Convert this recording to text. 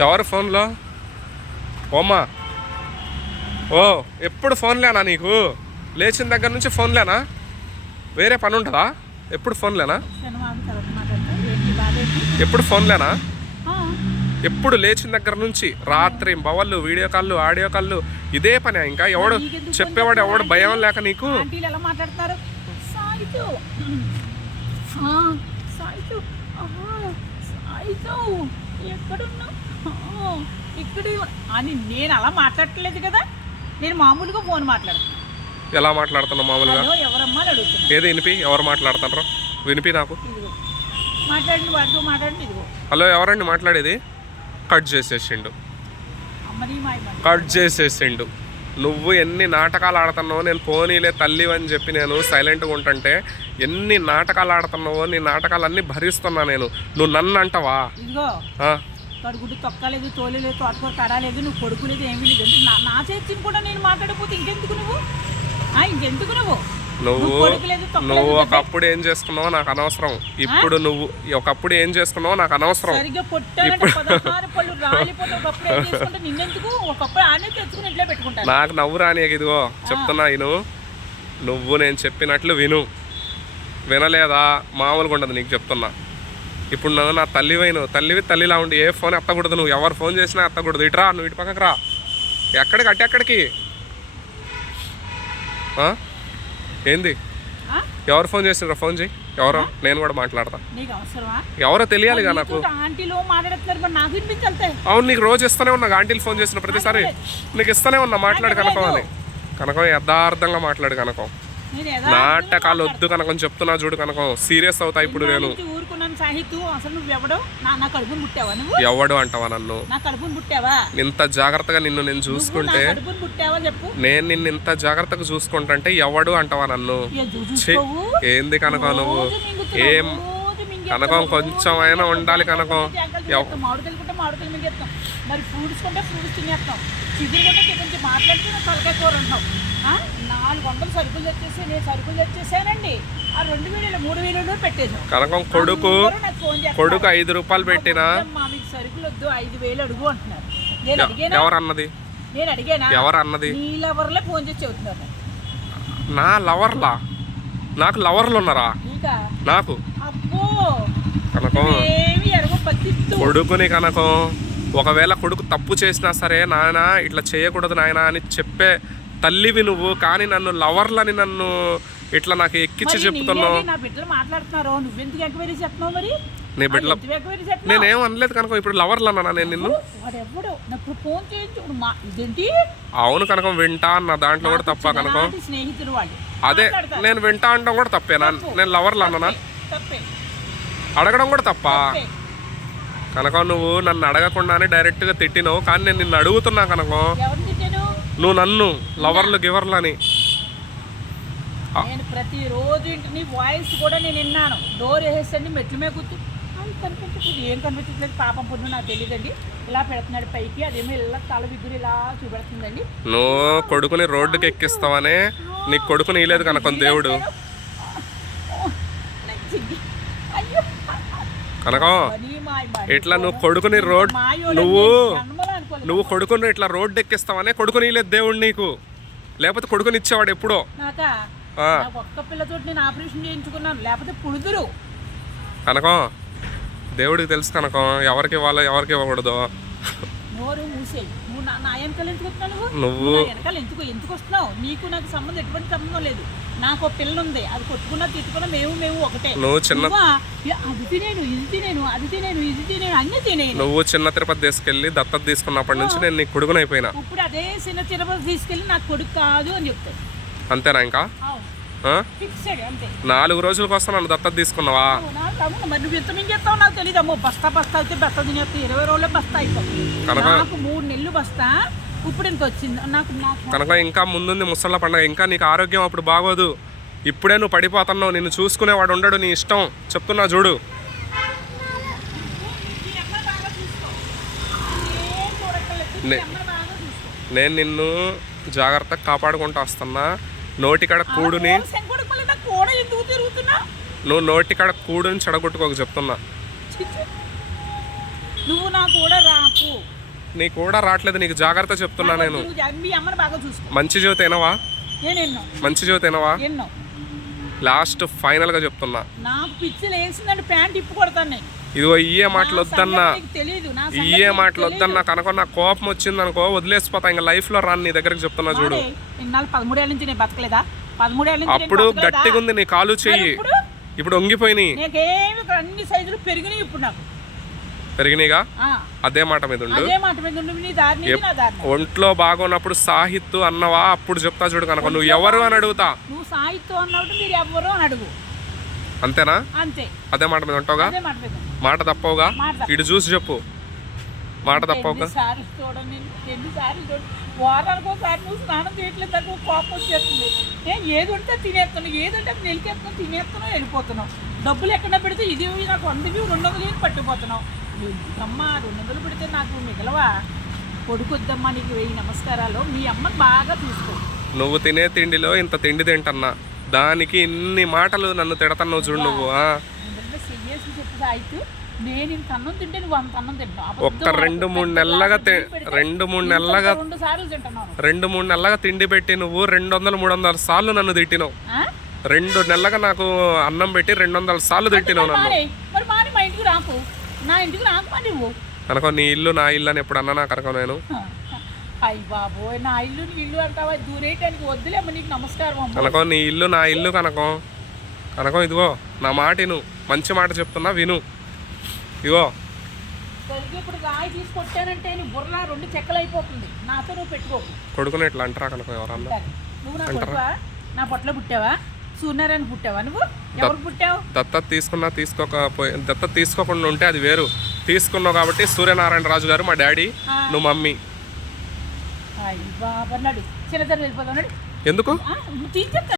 ఎవరు ఫోన్లో? ఓమా. ఓ ఎప్పుడు ఫోన్లేనా నీకు? లేచిన దగ్గర నుంచి ఫోన్లేనా? వేరే పని ఉంటుందా? ఎప్పుడు ఫోన్లేనా? ఎప్పుడు ఫోన్లేనా? ఎప్పుడు లేచిన దగ్గర నుంచి? రాత్రి బవళ్ళు వీడియో కాళ్ళు ఆడియో కాళ్ళు ఇదే పని ఇంకా? ఎవడు చెప్పేవాడు ఎవడు భయం లేక నీకు? మాట్లాడతారు సాయితు ఎక్కడున్నావు ఇక్కడే. అని నేను అలా మాట్లాడట్లేదు కదా? నేను మామూలుగా ఫోన్ మాట్లాడుతున్నాను ఎలా మాట్లాడుతున్నావు మామూలుగా? హలో ఎవరమ్మా అడుగుతున్నా. ఏది వినిపి? ఎవరు మాట్లాడుతున్నారు? వినిపి నాకు. ఇదిగో. మాట్లాడిన వాడితో మాట్లాడిన ఇదిగో. హలో ఎవరండి మాట్లాడేది? కట్ చేసేసిండు. కట్ చేసేసిండు. నువ్వు ఎన్ని నాటకాలు ఆడుతున్నావో నేను పోనీలే తల్లి అని చెప్పి నేను సైలెంట్గా ఉంటుంటే ఎన్ని నాటకాలు ఆడుతున్నావో నీ నాటకాలన్నీ భరిస్తున్నా నేను. నువ్వు నన్ను అంటావా? కడుగుడ్డు తొక్కలేదు తోలేదు తోటకూర కడాలేదు నువ్వు కొడుకులేదు ఏమీ లేదు. నా చేతిని కూడా నేను మాట్లాడకపోతే ఇంకెందుకు నువ్వు? ఆ, ఇంకెందుకు నువ్వు? నువ్వు నువ్వు ఒకప్పుడు ఏం చేసుకున్నావో నాకు అనవసరం. ఇప్పుడు నువ్వు ఒకప్పుడు ఏం చేసుకున్నావో నాకు అనవసరం. నాకు నవ్వు రాని ఇదిగో చెప్తున్నా విను. నువ్వు నేను చెప్పినట్లు విను. వినలేదా? మామూలుగా ఉండదు నీకు చెప్తున్నా. ఇప్పుడు నన్ను నా తల్లి వైను. తల్లివి తల్లిలా ఉండి ఏ ఫోన్ ఎత్తకూడదు నువ్వు. ఎవరు ఫోన్ చేసినా ఎత్తకూడదు. ఇటురా నువ్వు ఇటు పక్కకు రా. ఎక్కడికి? అట్టి ఎక్కడికి? ఆ? ఏంది? ఎవరు ఫోన్ చేసినారా ఫోన్ చేయి. ఎవరో? నేను కూడా మాట్లాడతా. ఎవరో తెలియాలిగా నాకు అవును నీకు రోజు ఇస్తూనే ఉన్నా ఆంటీలు ఫోన్ చేసిన ప్రతిసారి. నీకు ఇస్తూనే ఉన్నా మాట్లాడు కనకం అని. కనకం యథార్థంగా మాట్లాడు కనకం. నాటకాలు వద్దు కనకం చెప్తున్నా చూడు కనకం. సీరియస్ అవుతా ఇప్పుడు నేను. ఎవడో? అంటావా నన్ను? ఇంత జాగ్రత్తగా నిన్ను నేను చూసుకుంటే నేను నిన్ను ఇంత జాగ్రత్తగా చూసుకుంటుంటే ఎవడు అంటావా నన్ను? ఏంది కనకం నువ్వు? ఏం? కనకం కొంచెం అయినా ఉండాలి కనకం. మరి ఫ్రూట్స్ కొంటే ఫ్రూట్స్ తినేస్తాం. చిగురు కొంటే చికెన్ మాట్లాడితే నా తలకాయ కూర ఆ? నాలుగు వందలు సరుకులు తెచ్చేసి నేను సరుకులు తెచ్చేసానండి. ఆ రెండు మూడు కనకం కొడుకు. కొడుకు ఐదు రూపాయలు పెట్టినా? మీకు సరుకులు వద్దు ఐదు వేలు అడుగు అంటున్నారు. నేను అడిగానా? ఎవరు అన్నది? నేను అడిగానా? ఎవరు అన్నది? నీళ్ళవర్లే ఫోన్ చేసి చెబుతున్నారు. నా లవర్లా? నాకు లవర్లు ఉన్నారా? నాకు? కనకం. కొడుకుని కనకం. ఒకవేళ కొడుకు తప్పు చేసినా సరే నాయన ఇట్లా చేయకూడదు నాయన అని చెప్పే తల్లివి నువ్వు కానీ నన్ను లవర్లని నన్ను ఇట్లా నాకు ఎక్కించి మరి చెప్తున్నావు. నా బిడ్డలు నేనేం అనలేదు కనుక ఇప్పుడు లవర్లు అన్నా నేను నిన్ను? అవును కనుక వింటా అన్న దాంట్లో కూడా తప్ప కనుక? అదే. నేను వింటా అనడం కూడా తప్పేనా నేను లవర్లు అన్నానా? అడగడం కూడా తప్ప? కనుక నువ్వు నన్ను అడగకుండానే డైరెక్ట్గా తిట్టినావు కానీ నేను నిన్ను అడుగుతున్నా కనుక. నువ్వు నన్ను లవర్లు గివర్లు అని. నేను ప్రతిరోజు ఇంటి నీ వాయిస్ కూడా నేను విన్నాను. డోర్ వేసేసండి మెట్ల మీద కూర్చు. అది కనిపించట్లేదు ఏం కనిపించట్లేదు. పాపం పొన్ను నాకు తెలియదండి. ఇలా పెడుతున్నాడు పైకి అదేమో ఇలా తల విగ్గురు ఇలా చూపెడుతుందండి. నువ్వు కొడుకుని రోడ్డుకి ఎక్కిస్తావనే నీ కొడుకుని ఇయలేదు కనుక దేవుడు. నాకు కనకం. ఇట్లా నువ్వు కొడుకుని రోడ్ నువ్వు. నువ్వు కొడుకుని ఇట్లా రోడ్డు ఎక్కిస్తావనే కొడుకుని ఇయలేదు దేవుడు నీకు. లేకపోతే కొడుకుని ఇచ్చేవాడు ఎప్పుడో? ఒక్క పిల్లతోటి నేను ఆపరేషన్ చేయించుకున్నాను. లేకపోతే పుడుదురు. కనకం దేవుడికి తెలుసు కనకం ఎవరికి ఇవ్వాలో ఎవరికి ఇవ్వకూడదు. నోరు మూసేయి నువ్వు నా నా వెనకాల ఎందుకు వస్తున్నావు నువ్వు? వెనకాల ఎందుకు ఎందుకు వస్తున్నావు? నీకు నాకు సంబంధం ఎటువంటి సంబంధం లేదు. నాకు ఒక పిల్ల ఉంది అది కొట్టుకున్నా తిట్టుకున్నా మేము మేము ఒకటే. నువ్వు చిన్న అది తినేను ఇది తినేను అది తినేను ఇది నువ్వు చిన్న తిరుపతి తీసుకెళ్ళి దత్తత తీసుకున్నప్పటి నుంచి నేను నీ కొడుకుని అయిపోయినా ఇప్పుడు అదే చిన్న తిరుపతి తీసుకెళ్ళి నాకు కొడుకు కాదు అని చెప్తాడు. అంతేనా ఇంకా? నాలుగు రోజుల కోసం నన్ను దత్తత తీసుకున్నావా? బస్తా బస్తా అయితే బస్తా ఇరవై బస్తా అయిపోతుంది మూడు నెలలు బస్తా. ఇప్పుడు ఎంత వచ్చింది. నాకు నాకు కనుక ఇంకా ముందుంది ముసళ్ళ పండగ. ఇంకా నీకు ఆరోగ్యం అప్పుడు బాగోదు. ఇప్పుడే నువ్వు పడిపోతున్నావు. నిన్ను చూసుకునేవాడు ఉండడు నీ ఇష్టం. చెప్తున్నా చూడు ఈ అమ్మాయి బాగా చూసుకో. ఏం చూడక్కర్లేదు. ఈ నే- అమ్మాయి బాగా చూసుకో. నేను నిన్ను జాగ్రత్తగా కాపాడుకుంటూ వస్తున్నా. నోటికాడ కూడుని నువ్వు నోటికాడ కూడుని చెడగొట్టుకోక చెప్తున్నా. నువ్వు నా కూడా రాకు. నీ కూడా రావట్లేదు నీకు జాగ్రత్త చెప్తున్నా నేను. మంచి జ్యోతి ఎన్నో. మంచి జ్యోతి ఎన్నో. లాస్ట్ ఫైనల్గా చెప్తున్నా. నాకు పిచ్చిలు వేసిందంటే ప్యాంట్ ఇప్పు కొడతాను నేను. ఇదిగో ఇయ్యే మాటలు నా వద్దన్నా నా ఇయ్యే మాటలు. వద్దన్నా కనుక నాకు కోపం వచ్చింది అనుకో వదిలేసిపోతా ఇంకా లైఫ్లో రాను నీ దగ్గరికి చెప్తున్నా చూడు. వాడే, ఇన్నాళ్ళు పదమూడేళ్ళ నుంచి నేను బతకలేదా? పదమూడేళ్ళ నుంచి నేను అప్పుడు? గట్టిగా ఉంది నీ కాలు చెయ్యి. ఇప్పుడు వంగిపోయినాయి. అన్ని సైజులు పెరిగినాయి ఇప్పుడు నాకు. పెరిగినాయిగా? అదే మాట మీద ఉండు. నీ నా. ఒంట్లో బాగున్నప్పుడు సాహిత్తు అన్నవా? అప్పుడు చెప్తా చూడు కనుక. నువ్వు ఎవరు అని అడుగుతా? నువ్వు సాహిత్యం అన్నప్పుడు మీరు ఎవ్వరు అని అడుగు. అంతేనా? అంతే. అదే మాట మీద ఉంటావుగా? మాట తప్పవుగా. ఇటు చూసి చెప్పు. మాట తప్పవుగా? వారానికి ఒకసారి నువ్వు స్నానం చేయట్లేదు నాకు కోపం వచ్చేస్తుంది. ఏ ఏది ఉంటే తినేస్తున్నావు నిలికేస్తున్నావు వెళ్ళిపోతున్నావు. డబ్బులు ఎక్కడ పెడితే ఇది నాకు వందవి రెండు వందలు పట్టిపోతున్నావు అమ్మా రెండు వందలు పెడితే నాకు మిగలవా? కొడుకొద్దమ్మా నీకు వెయ్యి నమస్కారాలు. మీ అమ్మని బాగా చూసుకో. నువ్వు తినే తిండిలో ఇంత తిండి తింటన్నా. దానికి ఇన్ని మాటలు నన్ను తిడతన్నావు చూడు నువ్వు ఒక్క. రెండు మూడు నెలలుగా రెండు మూడు నెలలుగా రెండు మూడు నెలలుగా తిండి పెట్టి నువ్వు రెండు వందలు మూడు వందల సార్లు నన్ను తిట్టినావు? రెండు నెలలుగా నాకు అన్నం పెట్టి రెండు వందల సార్లు తిట్టినావు నన్ను. కనుక నీ ఇల్లు నా ఇల్లు అని ఎప్పుడు అన్నా కనుక నేను. అయ్య బాబోయ్ నా ఇల్లు నీ ఇల్లు అంటావా? దూరేయటానికి వద్దులేమ్మ నీకు నమస్కారం అమ్మ. కనుక నీ ఇల్లు నా ఇల్లు కనుక. కనుక ఇదిగో నా మాట విను. మంచి మాట చెప్తున్నా విను. ఇదిగో. ఇప్పుడు రాయి తీసి కొట్టానంటే నీ బుర్ర రెండు చెక్కలు అయిపోతుంది నాతో నువ్వు పెట్టుకోకు కొడుకుని ఇట్లా అంటారా కనుక ఎవరన్నా. నువ్వు నా కొడుకువా? నా పొట్టలో పుట్టావా? సూర్యనారాయణ పుట్టావా నువ్వు? ఎవరు పుట్టావు? దత్తత తీసుకున్నా తీసుకోకపోయి దత్తత తీసుకోకుండా ఉంటే అది వేరు. తీసుకున్నావు కాబట్టి సూర్యనారాయణ రాజు గారు మా డాడీ ఆ. నువ్వు మమ్మీ. అయ్య బాబా నడు చిన్నతర వెళ్ళిపోతావు నడు ఎందుకు? ఆ, నువ్వు తీసేస్తా